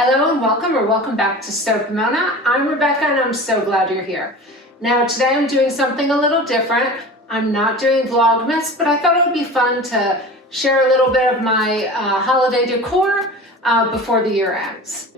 Hello and welcome or welcome back to Sew Pomona. I'm Rebecca and I'm so glad you're here. Now today I'm doing something a little different. I'm not doing Vlogmas, but I thought it would be fun to share a little bit of my holiday decor before the year ends.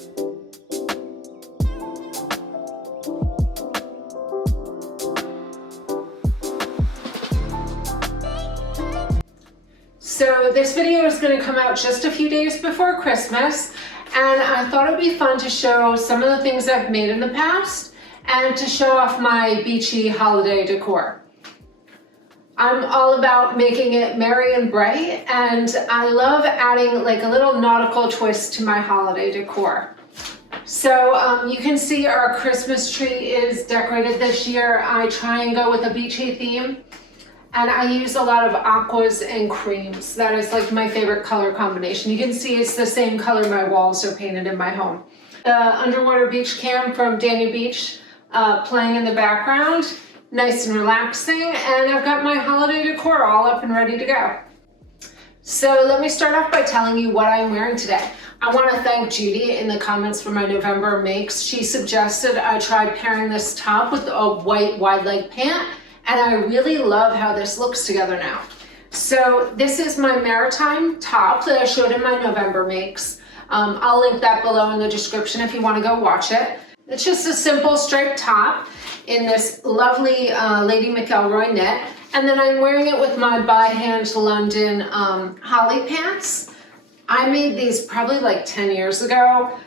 So this video is going to come out just a few days before Christmas, and I thought it would be fun to show some of the things I've made in the past and to show off my Beachy holiday decor. I'm all about making it merry and bright, and I love adding like a little nautical twist to my holiday decor. So you can see our Christmas tree is decorated this year. I try and go with a beachy theme. And I use a lot of aquas and creams. That is like my favorite color combination. You can see it's the same color my walls are painted in my home. The underwater beach cam from Dania Beach playing in the background, nice and relaxing. And I've got my holiday decor all up and ready to go. So let me start off by telling you what I'm wearing today. I want to thank Judy in the comments for my November makes. She suggested I try pairing this top with a white wide leg pant. And I really love how this looks together now. So this is my Maritime top that I showed in my November makes. I'll link that below in the description if you want to go watch it. It's just a simple striped top in this lovely Lady McElroy knit. And then I'm wearing it with my by hand London holly pants. I made these probably like 10 years ago.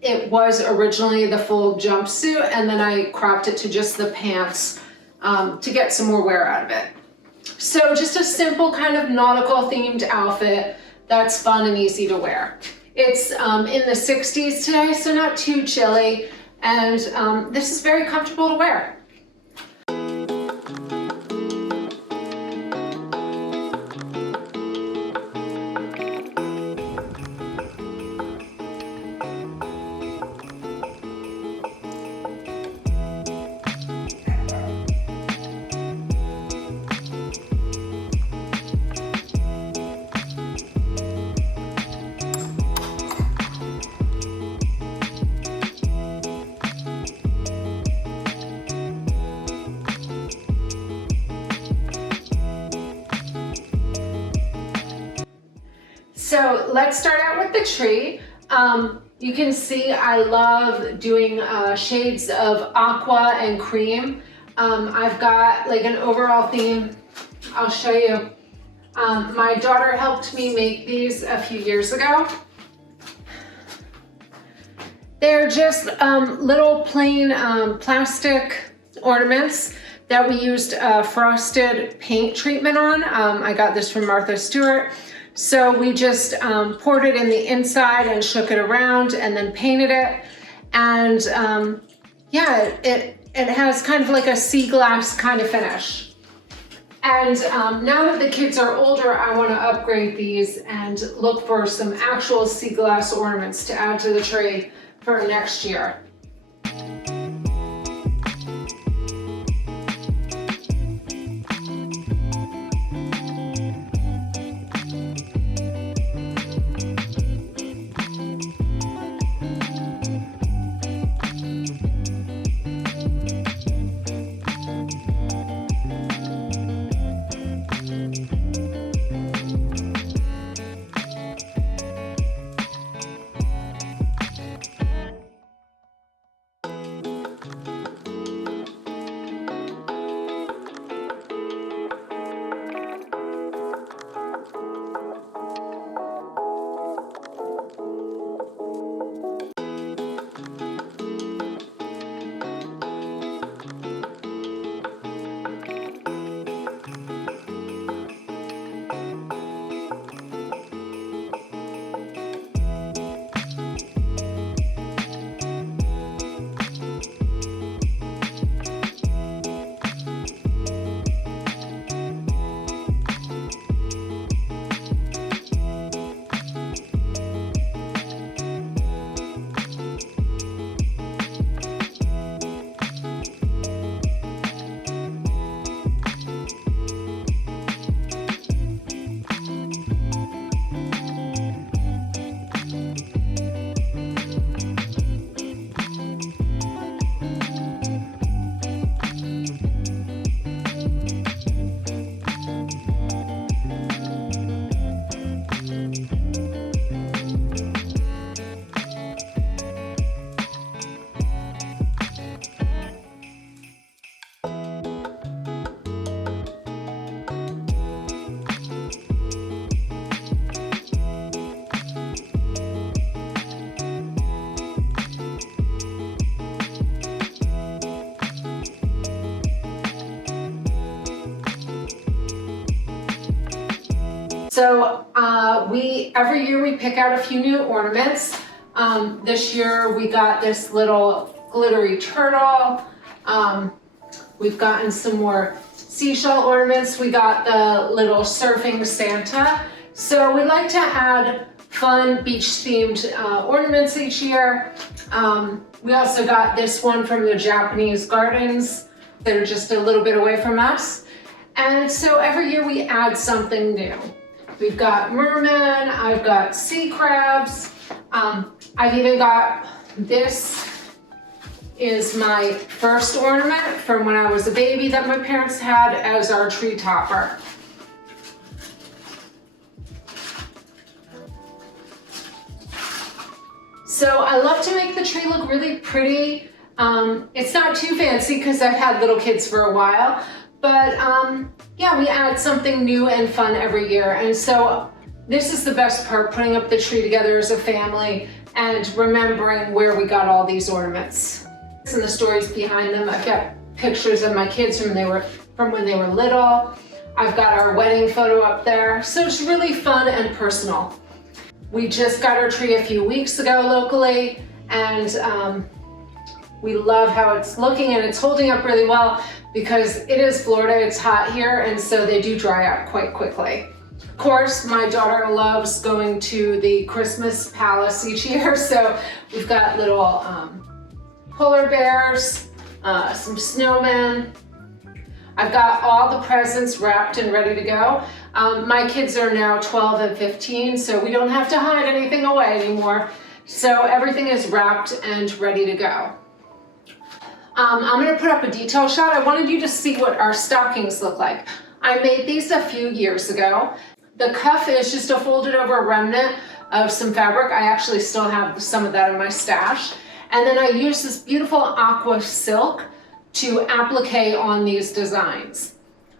It was originally the full jumpsuit, and then I cropped it to just the pants to get some more wear out of it. So just a simple kind of nautical themed outfit that's fun and easy to wear. It's in the 60s today, so not too chilly, and this is very comfortable to wear. So let's start out with the tree. You can see I love doing shades of aqua and cream. I've got like an overall theme. I'll show you. My daughter helped me make these a few years ago. They're just little plain plastic ornaments that we used frosted paint treatment on. I got this from Martha Stewart. So we just poured it in the inside and shook it around and then painted it. And yeah, it has kind of like a Seaglass kind of finish. And now that the kids are older, I want to upgrade these and look for some actual Seaglass ornaments to add to the tree for next year. So every year we pick out a few new ornaments. This year we got this little glittery turtle. We've gotten some more seashell ornaments. We got the little surfing Santa. So we like to add fun beach themed ornaments each year. We also got this one from the Japanese gardens that are just a little bit away from us. And so every year we add something new. We've got mermen, I've got sea crabs, I've even got, this is my first ornament from when I was a baby that my parents had as our tree topper. So I love to make the tree look really pretty. It's not too fancy because I've had little kids for a while, but yeah, we add something new and fun every year. And so this is the best part, putting up the tree together as a family and remembering where we got all these ornaments. And the stories behind them. I've got pictures of my kids from when they were little. I've got our wedding photo up there. So it's really fun and personal. We just got our tree a few weeks ago locally, and we love how it's looking, and it's holding up really well because it is Florida, it's hot here, and so they do dry out quite quickly. Of course, my daughter loves going to the Christmas palace each year, so we've got little polar bears, some snowmen. I've got all the presents wrapped and ready to go. My kids are now 12 and 15, so we don't have to hide anything away anymore. So everything is wrapped and ready to go. I'm gonna put up a detail shot. I wanted you to see what our stockings look like. I made these a few years ago. The cuff is just a folded over remnant of some fabric. I actually still have some of that in my stash. And then I used this beautiful aqua silk to applique on these designs.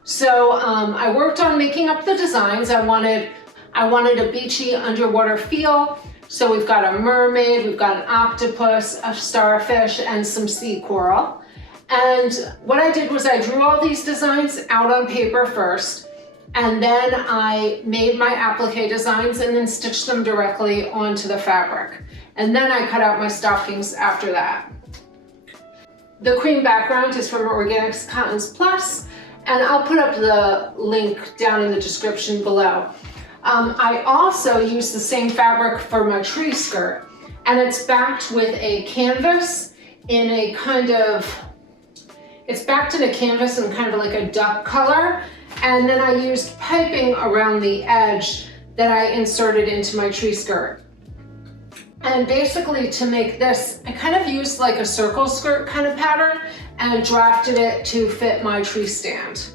So I worked on making up the designs. I wanted a beachy underwater feel. So we've got a mermaid, we've got an octopus, a starfish, and some sea coral. And what I did was I drew all these designs out on paper first, and then I made my applique designs and then stitched them directly onto the fabric. And then I cut out my stockings after that. The cream background is from Organics Cottons Plus, and I'll put up the link down in the description below. I also use the same fabric for my tree skirt, and it's backed with a canvas in a kind of, it's backed in a canvas in kind of like a duck color, and then I used piping around the edge that I inserted into my tree skirt. And basically to make this, I kind of used like a circle skirt kind of pattern and drafted it to fit my tree stand.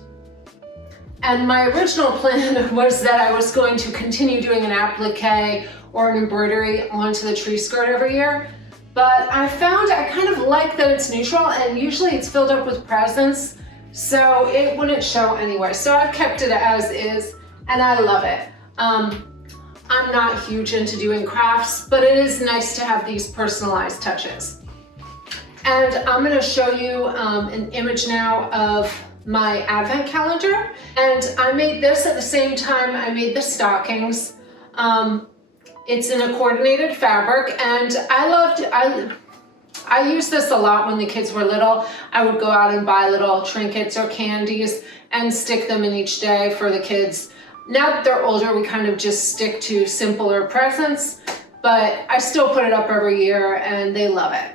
And my original plan was that I was going to continue doing an applique or an embroidery onto the tree skirt every year. But I found I kind of like that it's neutral, and usually it's filled up with presents, so it wouldn't show anyway. So I've kept it as is, and I love it. I'm not huge into doing crafts, but it is nice to have these personalized touches. And I'm gonna show you an image now of my advent calendar. And I made this at the same time I made the stockings. It's in a coordinated fabric, and I used this a lot when the kids were little. I would go out and buy little trinkets or candies and stick them in each day for the kids. Now that they're older, we kind of just stick to simpler presents, but I still put it up every year and they love it.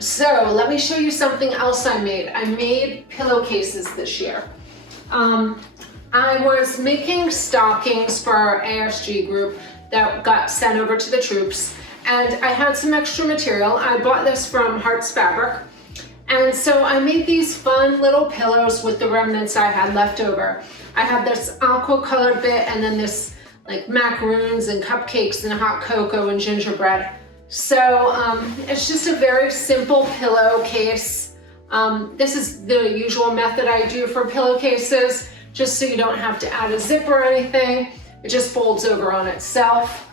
So let me show you something else I made. I made pillowcases this year. I was making stockings for our ASG group that got sent over to the troops, and I had some extra material. I bought this from Hearts Fabric, and so I made these fun little pillows with the remnants I had left over. I have this aqua colored bit, and then this like macaroons and cupcakes and hot cocoa and gingerbread. So it's just a very simple pillowcase. This is the usual method I do for pillowcases, just so you don't have to add a zip or anything. It just folds over on itself.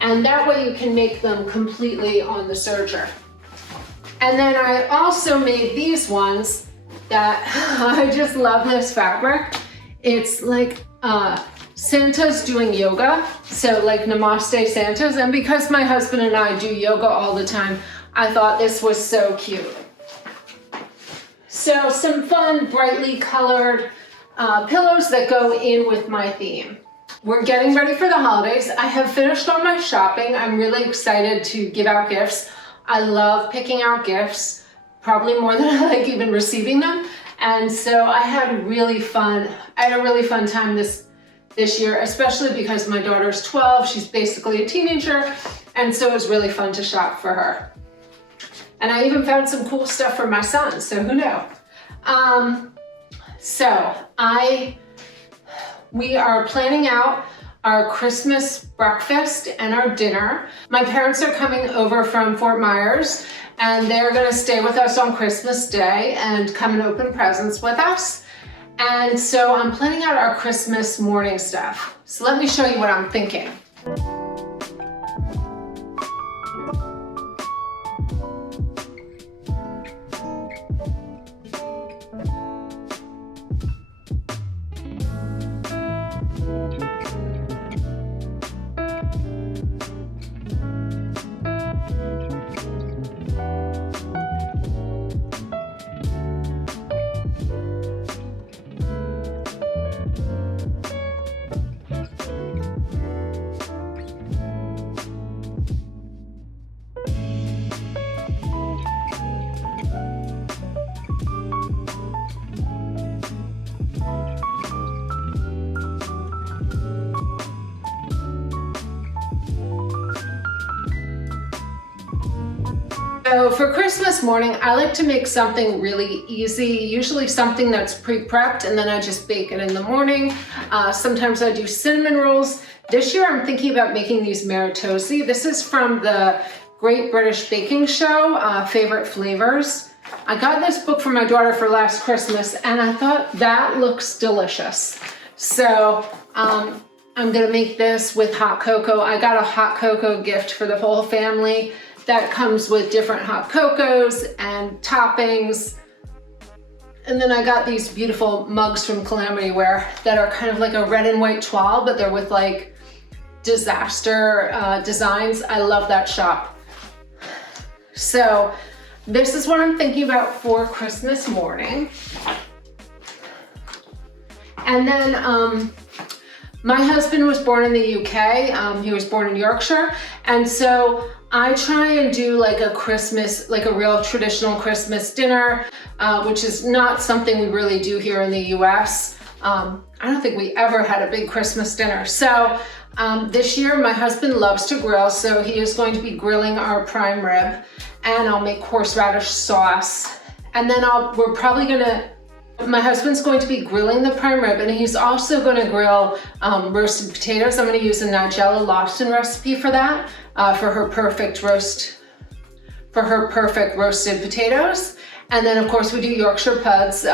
And that way you can make them completely on the serger. And then I also made these ones that I just love this fabric. It's like Santa's doing yoga, so like Namaste Santas. And because my husband and I do yoga all the time, I thought this was so cute. So some fun, brightly colored pillows that go in with my theme. We're getting ready for the holidays. I have finished all my shopping. I'm really excited to give out gifts. I love picking out gifts, probably more than I like even receiving them. And so I had a really fun time this year, especially because my daughter's 12. She's basically a teenager. And so it was really fun to shop for her. And I even found some cool stuff for my son, so who knew? We are planning out our Christmas breakfast and our dinner. My parents are coming over from Fort Myers, and they're gonna stay with us on Christmas Day and come and open presents with us. And so I'm planning out our Christmas morning stuff. So let me show you what I'm thinking. So for Christmas morning, I like to make something really easy, usually something that's pre-prepped, and then I just bake it in the morning. Sometimes I do cinnamon rolls. This year I'm thinking about making these Maritosi. This is from the Great British Baking Show, Favorite Flavors. I got this book for my daughter for last Christmas, and I thought that looks delicious. So I'm gonna make this with hot cocoa. I got a hot cocoa gift for the whole family that comes with different hot cocos and toppings. And then I got these beautiful mugs from Calamity Wear that are kind of like a red and white toile, but they're with like disaster designs. I love that shop. So this is what I'm thinking about for Christmas morning. And then my husband was born in the UK. He was born in Yorkshire. And so I try and do like a Christmas, like a real traditional Christmas dinner, which is not something we really do here in the US. I don't think we ever had a big Christmas dinner. So this year my husband loves to grill, so he is going to be grilling our prime rib, and I'll make horseradish sauce. And then my husband's going to be grilling the prime rib, and he's also going to grill roasted potatoes. I'm going to use a Nigella Lawson recipe for that, for her perfect roasted potatoes. And then of course we do Yorkshire puddings,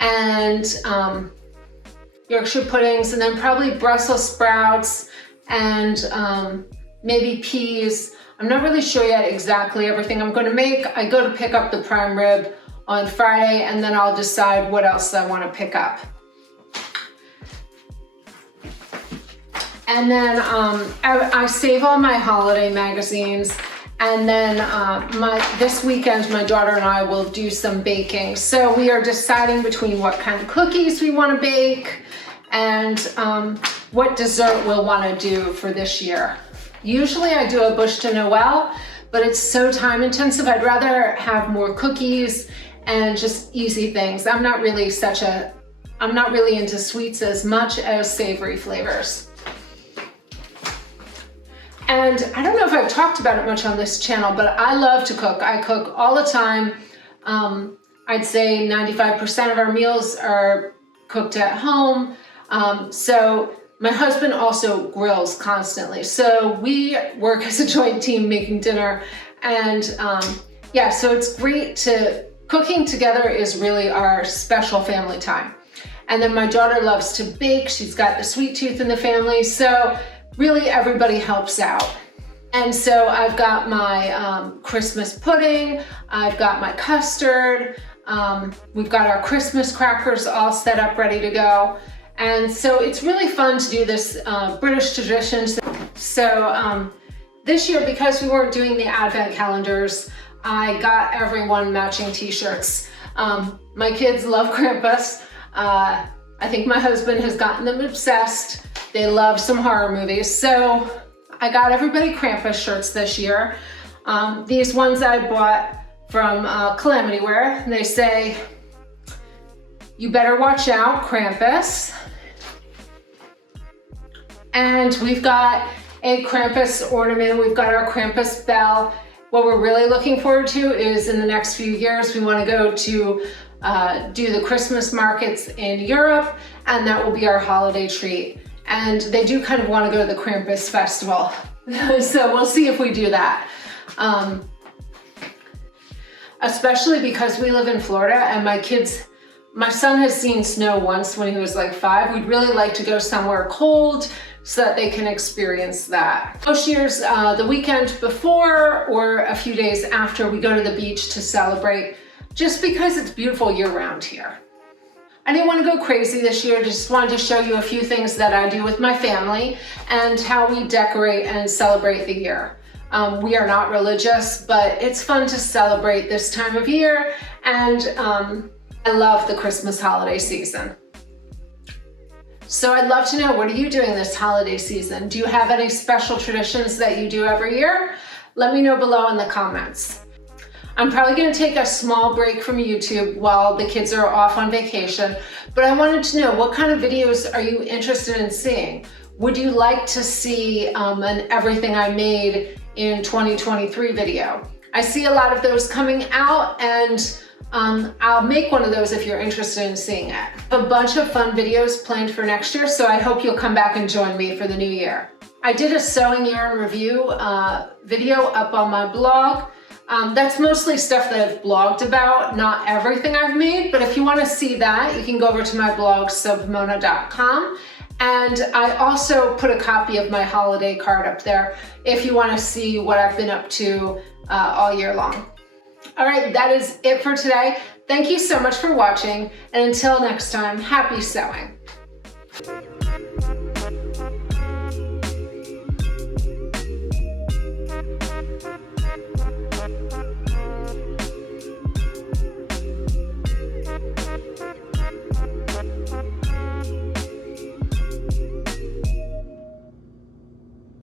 and then probably Brussels sprouts and maybe peas. I'm not really sure yet exactly everything I'm going to make. I go to pick up the prime rib on Friday, and then I'll decide what else I want to pick up. And then I save all my holiday magazines, and then this weekend my daughter and I will do some baking. So we are deciding between what kind of cookies we want to bake and what dessert we'll want to do for this year. Usually I do a bûche de Noël, but it's so time intensive. I'd rather have more cookies and just easy things. I'm not really such a I'm not really into sweets as much as savory flavors. And I don't know if I've talked about it much on this channel, but I love to cook. I cook all the time. I'd say 95% of our meals are cooked at home. So my husband also grills constantly. So we work as a joint team making dinner. And yeah, so it's great cooking together is really our special family time. And then my daughter loves to bake. She's got the sweet tooth in the family. So really everybody helps out. And so I've got my Christmas pudding. I've got my custard. We've got our Christmas crackers all set up, ready to go. And so it's really fun to do this British tradition. So this year, because we weren't doing the advent calendars, I got everyone matching t-shirts. My kids love Krampus. I think my husband has gotten them obsessed. They love some horror movies. So I got everybody Krampus shirts this year. These ones I bought from Calamity Wear. They say, "You better watch out, Krampus." And we've got a Krampus ornament. We've got our Krampus bell. What we're really looking forward to is in the next few years, we want to go to do the Christmas markets in Europe, and that will be our holiday treat. And they do kind of want to go to the Krampus festival. So we'll see if we do that. Especially because we live in Florida and my son has seen snow once when he was like 5. We'd really like to go somewhere cold so that they can experience that. Most years, the weekend before or a few days after, we go to the beach to celebrate, just because it's beautiful year round here. I didn't want to go crazy this year, just wanted to show you a few things that I do with my family and how we decorate and celebrate the year. We are not religious, but it's fun to celebrate this time of year, and I love the Christmas holiday season. So I'd love to know, what are you doing this holiday season? Do you have any special traditions that you do every year? Let me know below in the comments. I'm probably going to take a small break from YouTube while the kids are off on vacation, but I wanted to know, what kind of videos are you interested in seeing? Would you like to see an everything I made in 2023 video? I see a lot of those coming out, and I'll make one of those if you're interested in seeing it. A bunch of fun videos planned for next year, so I hope you'll come back and join me for the new year. I did a sewing yarn review video up on my blog. That's mostly stuff that I've blogged about, not everything I've made, but if you want to see that, you can go over to my blog, sewpomona.com. And I also put a copy of my holiday card up there if you want to see what I've been up to all year long. All right, that is it for today. Thank you so much for watching, and until next time, happy sewing.